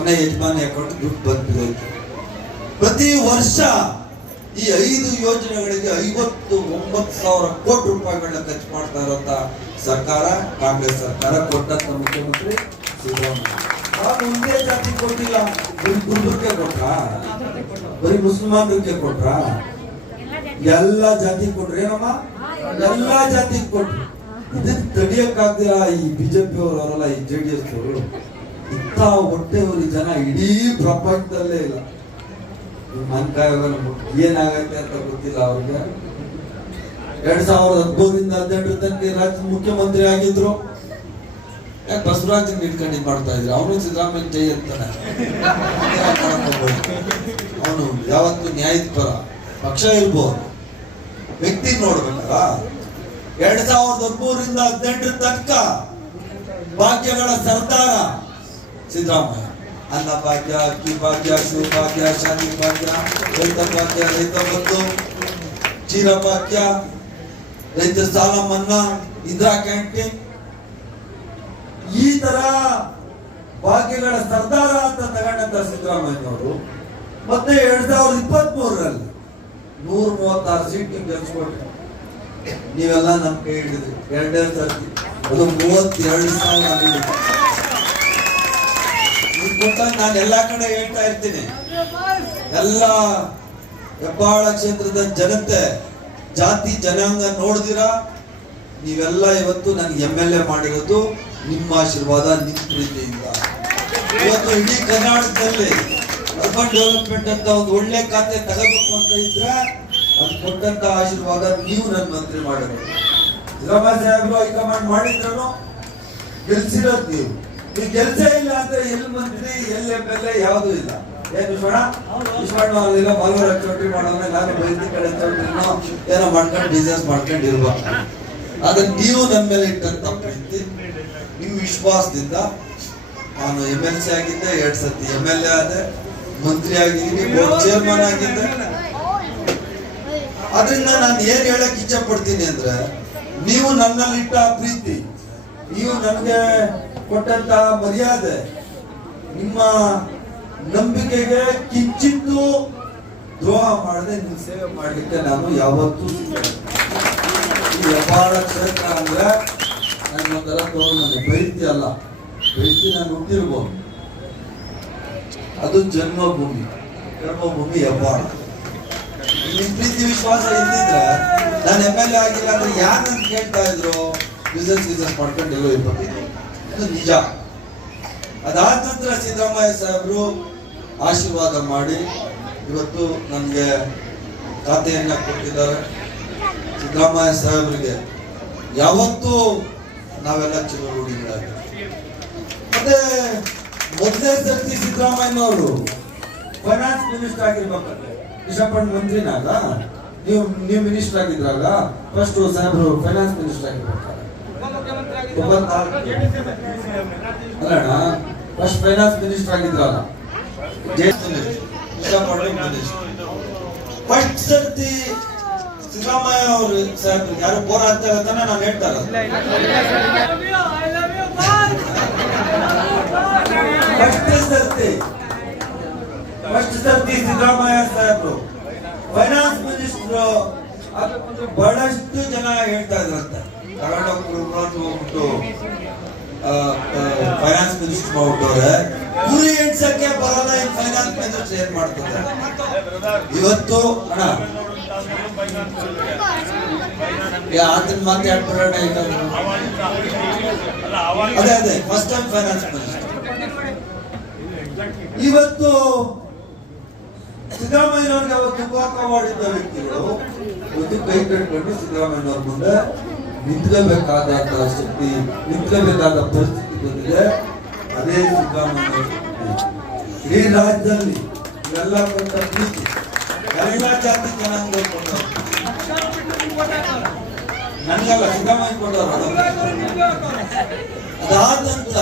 ಮನೆ ಯಜಮಾನಿ ಅಕೌಂಟ್ ದುಡ್ಡು ಬಂದ್ಬಿಡೋಯ್ತು ಪ್ರತಿ ವರ್ಷ ಈ ಐದು ಯೋಜನೆಗಳಿಗೆ ಐವತ್ತು ಒಂಬತ್ತು ಸಾವಿರ ಕೋಟಿ ರೂಪಾಯಿಗಳನ್ನ ಖರ್ಚು ಮಾಡ್ತಾ ಇರೋಂತ ಸರ್ಕಾರ, ಕಾಂಗ್ರೆಸ್ ಸರ್ಕಾರ ಕೊಟ್ಟಂತ ಮುಖ್ಯಮಂತ್ರಿ ಸಿದ್ದರಾಮಯ್ಯ. ಒಂದೇ ಜಾತಿ ಕೊಟ್ಟಿಲ್ಲ. ಗುಂಡೂರ್ಗೆ ಕೊಟ್ರ? ಬರೀ ಮುಸಲ್ಮಾನರಿಗೆ ಕೊಟ್ರ? ಎಲ್ಲ ಜಾತಿ ಕೊಟ್ರಿ ಏನಮ್ಮ? ಎಲ್ಲ ಜಾತಿ ಕೊಟ್ರು. ಇದಕ್ಕೆ ತಡಿಯಕ್ಕಾಗ್ದಿರ ಈ ಬಿಜೆಪಿ ಅವರಲ್ಲ ಈ ಜೆ ಡಿ ಎಸ್ ಅವರು ಇಂಥ ಹೊಟ್ಟೆವರಿ ಜನ ಇಡೀ ಪ್ರಪಂಚದಲ್ಲೇ ಇಲ್ಲ. ಮನ್ಕಾಯೋಗ ಏನಾಗತ್ತೆ ಅಂತ ಗೊತ್ತಿಲ್ಲ ಅವ್ರಿಗೆ. ಎರಡ್ ಸಾವಿರದ ಹದಿಮೂರಿಂದ ಹದಿನೆಂಟರ ತನಕ ರಾಜ್ಯ ಮುಖ್ಯಮಂತ್ರಿ ಆಗಿದ್ರು. ಯಾಕೆ ಬಸವರಾಜ್ ಇಟ್ಕೊಂಡು ಮಾಡ್ತಾ ಇದ್ರು? ಅವನು ಸಿದ್ದರಾಮಯ್ಯ ಜೈ ಅಂತಾನೆ. ಅವನು ಯಾವತ್ತು ನ್ಯಾಯದ ಪರ ಪಕ್ಷ ಇರ್ಬೋದು. ವ್ಯಕ್ತಿ ನೋಡ್ಬೇಕಲ್ಲ. ಎರಡ್ ಸಾವಿರದ ಹದಿಮೂರಿಂದ ಹದಿನೆಂಟರ ತನಕ ಭಾಗ್ಯಗಳ ಸರ್ದಾರ ಸಿದ್ದರಾಮಯ್ಯ. ಅನ್ನ ಭಾಗ್ಯ ಅಕ್ಕಿ ಭಾಗ್ಯ ಶಿವ ಭಾಗ್ಯ ಶಾಂತಿ ಭಾಗ್ಯ ರೈತ ಭಾಗ್ಯ ರೈತ ಬಂಧು ಚೀರ ಭಾಗ್ಯ ರೈತ ಸಾಲ ಮನ್ನಾ ಇಂದಿರಾ ಕ್ಯಾಂಟೀನ್. ಈ ತರ ಭಾಗ್ಯಗಳ ಸರ್ದಾರ ಅಂತ ತಗೊಂಡಂತ ಸಿದ್ದರಾಮಯ್ಯನವರು ಮತ್ತೆ ಎರಡ್ ಸಾವಿರದ ಇಪ್ಪತ್ತ್ ಮೂರರಲ್ಲಿ ನೂರ ಮೂವತ್ತಾರು ಸೀಟ್ ಗೆಲ್ಸ್ಕೊಟ್ರು. ನೀವೆಲ್ಲ ನಮ್ ಕೈ ಹಿಡಿದ್ರಿ. ಎರಡನೇ ಸರ್ತಿ. ಅದು ಮೂವತ್ತೆರಡು ಸಾವಿರ ನೀಡಿದ್ರು. ನಾನು ಎಲ್ಲಾ ಕಡೆ ಹೇಳ್ತಾ ಇರ್ತೀನಿ. ಎಲ್ಲ ಹೆಬ್ಬಾಳ ಕ್ಷೇತ್ರದ ಜನತೆ, ಜಾತಿ, ಜನಾಂಗ ನೋಡಿದಿರಾ? ನೀವೆಲ್ಲ ಇವತ್ತು ನನಗೆ ಎಂ ಎಲ್ ಎ ಮಾಡಿರೋದು ನಿಮ್ಮ ಆಶೀರ್ವಾದ, ನಿಮ್ಮ ಪ್ರೀತಿಯಿಂದ. ಇವತ್ತು ಇಡೀ ಕರ್ನಾಟಕದಲ್ಲಿ ಅರ್ಬನ್ ಡೆವಲಪ್ಮೆಂಟ್ ಅಂತ ಒಂದು ಒಳ್ಳೆ ಖಾತೆ ತಗೋಬೇಕು ಅಂತ ಇದ್ರೆ ಅದು ಕೊಟ್ಟಂತ ಆಶೀರ್ವಾದ ನೀವು ನನ್ನ ಮಂತ್ರಿ ಮಾಡಬೇಕು ಹೈಕಮಾಂಡ್ ಮಾಡಿದ್ರು ಗೆಲ್ಸಿರೋದು ನೀವು. ನೀವು ಕೆಲಸ ಇಲ್ಲ ಅಂದ್ರೆ ಎಲ್ಲಿ ಮಂತ್ರಿ ಎಲ್ಲಿ ಎಂ ಎಲ್ ಎ ಯಾವುದೂ ಇಲ್ಲ. ಏನ್ ವಿಶ್ವಣ ವಿಶ್ವಣ್ಣ ಅಲ್ಲಿಲ್ಲ ಮಲ್ವರ ಚೌಟ್ರಿ ಮಾಡೋದ್ರೆ ನಾನು ಬೈದಿ ಕಡೆ ಚೌಟ್ರಿನೋ ಏನೋ ಮಾಡ್ಕೊಂಡು ಬಿಸ್ನೆಸ್ ಮಾಡ್ಕೊಂಡು ಅದನ್ನ ನೀವು ನನ್ನ ಮೇಲೆ ಇಟ್ಟಂತ ಪ್ರೀತಿ ನಿಮ್ಮ ವಿಶ್ವಾಸದಿಂದ ನಾನು ಎಂ ಎಲ್ ಸಿ ಆಗಿದ್ದೆ ಎರಡ್ ಸತಿ ಎಂ ಎಲ್ ಎ ಆದೆ ಮಂತ್ರಿ ಆಗಿದ್ದೀನಿ ಬೋರ್ಡ್ ಚೇರ್ಮನ್ ಆಗಿದ್ದೆ. ಅದರಿಂದ ನಾನು ಏನ್ ಹೇಳಕ್ ಇಚ್ಛೆ ಪಡ್ತೀನಿ ಅಂದ್ರೆ ನೀವು ನನ್ನಲ್ಲಿ ಇಟ್ಟ ಪ್ರೀತಿ ನೀವು ನನಗೆ ಕೊಟ್ಟಂತ ಮರ್ಯಾದೆ ನಿಮ್ಮ ನಂಬಿಕೆಗೆ ಕಿಚ್ಚಿದ್ದು ದ್ರೋಹ ಮಾಡದೆ ನೀವು ಸೇವೆ ಮಾಡಲಿಕ್ಕೆ ನಾನು ಯಾವತ್ತೂ ವ್ಯಾಪಾರ ಕ್ಷೇತ್ರ ಅಂದ್ರೆ ನನ್ನ ಒಂಥರ ತೋರು ನನಗೆ ಬೈತಿ ಅಲ್ಲ. ಬೈತಿ ನಾನು ಹುಟ್ಟಿರ್ಬೋದು. ಅದು ಜನ್ಮಭೂಮಿ ಕರ್ಮಭೂಮಿ ವ್ಯಾಪಾರ. ನಿಮ್ ಪ್ರೀತಿ ವಿಶ್ವಾಸ ಇದ್ದಿದ್ರೆ ನಾನು ಎಂ ಎಲ್ ಎ ಆಗಿಲ್ಲ ಅಂದ್ರೆ ಯಾರನ್ನ ಕೇಳ್ತಾ ಇದ್ರು? ಬಿಸ್ನೆಸ್ ಬಿಸ್ನೆಸ್ ಮಾಡ್ಕೊಂಡು ಎಲ್ಲೋ ಇರ್ಬೇಕು. ಇದು ನಿಜ. ಅದಾದ ನಂತರ ಸಿದ್ದರಾಮಯ್ಯ ಸಾಹೇಬರು ಆಶೀರ್ವಾದ ಮಾಡಿ ಇವತ್ತು ನನಗೆ ಖಾತೆಯನ್ನ ಕೊಟ್ಟಿದ್ದಾರೆ. ಸಿದ್ದರಾಮಯ್ಯ ಸಾಹೇಬರಿಗೆ ಯಾವತ್ತೂ ನಾವೆಲ್ಲ ಚಿರಋಣಿಗಳಾಗಿ ಮತ್ತೆ ಮೊದಲೇ ಸರ್ತಿ ಸಿದ್ದರಾಮಯ್ಯನವರು ಫೈನಾನ್ಸ್ ಮಿನಿಸ್ಟರ್ ಆಗಿರ್ಬೇಕಂದ್ರೆ ರಿಷಬ್ ಮಂತ್ರಿನಾಗ ನೀವು ನೀವು ಮಿನಿಸ್ಟರ್ ಆಗಿದ್ರಾಗ ಫಸ್ಟ್ ಸಾಹೇಬರು ಫೈನಾನ್ಸ್ ಮಿನಿಸ್ಟರ್ ಆಗಿರ್ಬೇಕಾರೆ ಅಲ್ಲಣ್ಣ ಫಸ್ಟ್ ಫೈನಾನ್ಸ್ ಮಿನಿಸ್ಟರ್ ಆಗಿದ್ರಲ್ಲ ಫಸ್ಟ್ ಸರ್ತಿ ಸಿದ್ದರಾಮಯ್ಯ ಅವರು ಸಾಹೇಬ್ ಯಾರು ಬೋರ್ ಆಗ್ತಾ ಇರ್ತಾನೆ ನಾನು ಹೇಳ್ತಾರ ಫಸ್ಟ್ ಸರ್ತಿ ಫಸ್ಟ್ ಸರ್ತಿ ಸಿದ್ದರಾಮಯ್ಯ ಸಾಹೇಬರು ಫೈನಾನ್ಸ್ ಮಿನಿಸ್ಟರ್ ಬಹಳಷ್ಟು ಜನ ಹೇಳ್ತಾ ಇದ್ರಂತೆ ತಗೊಂಡೋಗ್ಬಿಟ್ಟು ಹೋಗ್ಬಿಟ್ಟು ಫೈನಾನ್ಸ್ ಮಿನಿಸ್ಟರ್ ಮಾಡ್ಬಿಟ್ಟವ್ರೆ ಗುರಿ ಎಣ್ಸಕ್ಕೆ ಬರಲ್ಲ, ಇನ್ ಫೈನಾನ್ಸ್ ಮಿನಿಸ್ಟರ್ ಶೇರ್ ಮಾಡ್ತಾರೆ ಇವತ್ತು, ಅಣ್ಣ ಅದನ್ನ ಮಾತಾಡ್ಬಿಡೋಣ ಅದೇ ಅದೇ ಫಸ್ಟ್ ಟೈಮ್ ಫೈನಾನ್ಸ್ ಮಿನಿಸ್ಟರ್ ಇವತ್ತು, ಸಿದ್ದರಾಮಯ್ಯನವ್ರಿಗೆ ಅವತ್ತು ಉಪಹಾರ ಮಾಡಿದ್ದ ವ್ಯಕ್ತಿಗಳು ಇವತ್ತು ಕೈ ಕಟ್ಕೊಂಡು ಸಿದ್ದರಾಮಯ್ಯನವ್ರ ಮುಂದೆ ನಿಂತ್ಕೋಬೇಕಾದಂತ ಶಕ್ತಿ ನಿಂತ್ಕೋಬೇಕಾದ ಪರಿಸ್ಥಿತಿ ಬಂದಿದೆ. ಅದೇ ಸಿದ್ದರಾಮಯ್ಯ. ಇಡೀ ರಾಜ್ಯದಲ್ಲಿ ಇವೆಲ್ಲ ಕೊಟ್ಟ ಪ್ರೀತಿ, ಎಲ್ಲ ಜಾತಿ ಜನಾಂಗ ನನಗಲ್ಲ ಸಿದ್ದರಾಮಯ್ಯ ಕೊಟ್ಟವರು. ಅದಾದಂತ